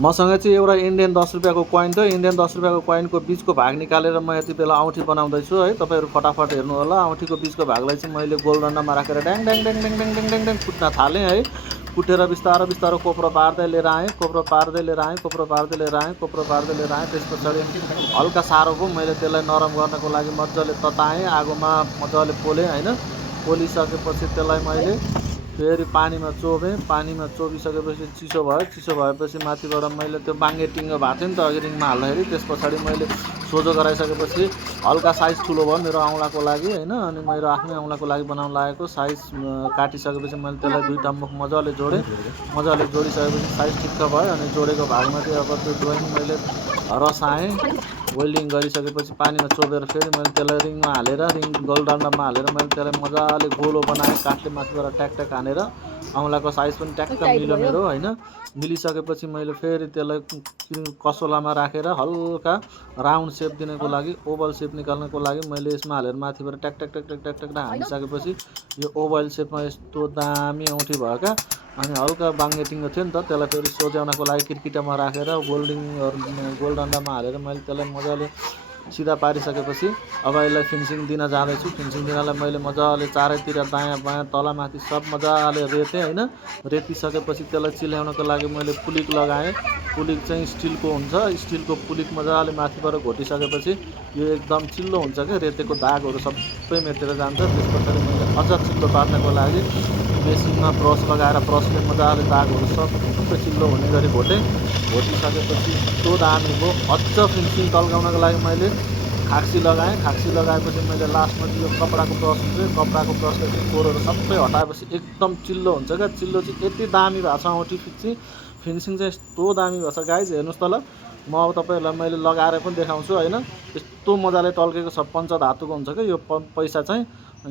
मसँग चाहिँ एउटा इन्डियन 10 रुपियाँको कोइन थियो। इन्डियन 10 रुपियाँको कोइनको बिचको भाग निकालेर म यति बेला औँठी बनाउँदैछु है। तपाईँहरू फटाफट हेर्नु होला। औँठीको बिचको भागलाई चाहिँ मैले गोलदण्डमा राखेर ड्याङ ड्याङ ड्याङ ड्याङ ड्याङ ड्याङ ड्याङ ड्याङ कुट्न थालेँ है। कुटेर बिस्तारो बिस्तारो कोप्रो पार्दै लिएर आएँ, कोप्रो पार्दै लिएर आएँ, कोप्रो पार्दै लिएर आएँ, कोप्रो पार्दै लिएर आएँ। त्यस पछाडि हल्का साह्रो भयो, मैले त्यसलाई नरम गर्नको लागि मजाले तताएँ, आगोमा मजाले पोलेँ होइन। पोलिसकेपछि त्यसलाई मैले फेरि पानीमा चोबेँ। पानीमा चोबिसकेपछि चिसो भयो। चिसो भएपछि माथिबाट मैले त्यो बाङ्गे टिङ्गो भएको थियो नि त अघि रिङमा हाल्दाखेरि, त्यस पछाडि मैले सोझो गराइसकेपछि हल्का साइज ठुलो भयो मेरो औँलाको लागि होइन। अनि मेरो आफ्नै औँलाको लागि बनाउन लागेको साइज काटिसकेपछि मैले त्यसलाई दुईवटा मुख मजाले जोडेँ। मजाले जोडिसकेपछि साइज ठिक्क भयो। अनि जोडेको भागमा चाहिँ अब त्यो ड्रइङ मैले रसाएँ। वेल्डिङ गरिसकेपछि पानीमा चोबेर फेरि मैले त्यसलाई रिङमा हालेर गोलदण्डमा हालेर मैले त्यसलाई मजाले गोलो बनाएँ। काठले माथिबाट ट्याक ट्याक हानेर औँलाको साइज पनि ट्याक्क मिल्यो मेरो होइन। मिलिसकेपछि मैले फेरि त्यसलाई कसोलामा राखेर हल्का राउन्ड सेप दिनको लागि, ओभल सेप निकाल्नको लागि मैले यसमा हालेर माथिबाट ट्याक ट्याक ट्याक ट्याक ट्याक ट्याक हानिसकेपछि यो ओभल सेपमा यस्तो दामी औँठी भयो क्या। अनि हल्का बाङ्गे टिङ्गो थियो नि त, त्यसलाई फेरि सोझ्याउनको लागि किर्किटामा राखेर गोलदण्डामा हालेर मैले त्यसलाई मजाले सिधा पारिसकेपछि अब यसलाई फिनिसिङ दिन जाँदैछु। फिनिसिङ दिनलाई मैले मजाले चारैतिर दायाँ बायाँ तलमाथि सब मजाले रेतेँ होइन। रेतिसकेपछि त्यसलाई चिल्याउनको लागि मैले पुलिक लगाएँ। पुलिक चाहिँ स्टिलको हुन्छ। स्टिलको पुलिक मजाले माथिबाट घोटिसकेपछि यो एकदम चिल्लो हुन्छ क्या, रेतेको दागहरू सबै मेटेर जान्छ। त्यस पछाडि मैले अझ चिल्लो पार्नको लागि मेसिनमा ब्रस लगाएर ब्रसले मजाले दागहरू सबै चिल्लो हुने गरी घोटेँ। घोटिसकेपछि त्यो दामी भयो। अझ फिनिसिङ टल्काउनको लागि मैले खाक्सी लगाएँ। खाक्सी लगाएपछि मैले लास्टमा यो कपडाको ब्रस हुन्छ, कपडाको ब्रसले चाहिँ फोहोरहरू सबै हटाएपछि एकदम चिल्लो हुन्छ क्या। चिल्लो चाहिँ यति दामी भएको छ औँठी फिनिसिङ चाहिँ यस्तो दामी भएको छ गाइज, हेर्नुहोस् त ल। म अब तपाईँहरूलाई मैले लगाएर पनि देखाउँछु होइन। यस्तो मजाले टल्केको छ। पञ्चधातुको हुन्छ क्या यो पैसा चाहिँ।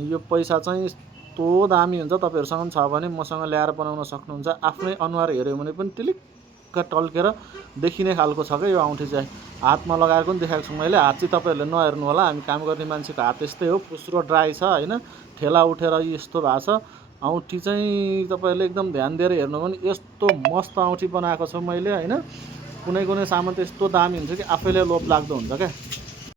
यो पैसा चाहिँ यस्तो दामी हुन्छ। तपाईँहरूसँग पनि छ भने मसँग ल्याएर बनाउन सक्नुहुन्छ। आफ्नै अनुहार हेऱ्यो भने पनि टिलिक्क टल्केर देखिने खालको छ क्या यो औँठी चाहिँ। हातमा लगाएर पनि देखाएको छु मैले। हात चाहिँ तपाईँहरूले नहेर्नु होला, हामी काम गर्ने मान्छेको हात यस्तै हो, पुस्रो ड्राई छ होइन। ठेला उठेर यस्तो भएको छ। औँठी चाहिँ तपाईँहरूले एकदम ध्यान दिएर हेर्नु भने यस्तो मस्त औँठी बनाएको छु मैले होइन। कुनै कुनै सामान त यस्तो दामी हुन्छ कि आफैले लोभ लाग्दो हुन्छ क्या।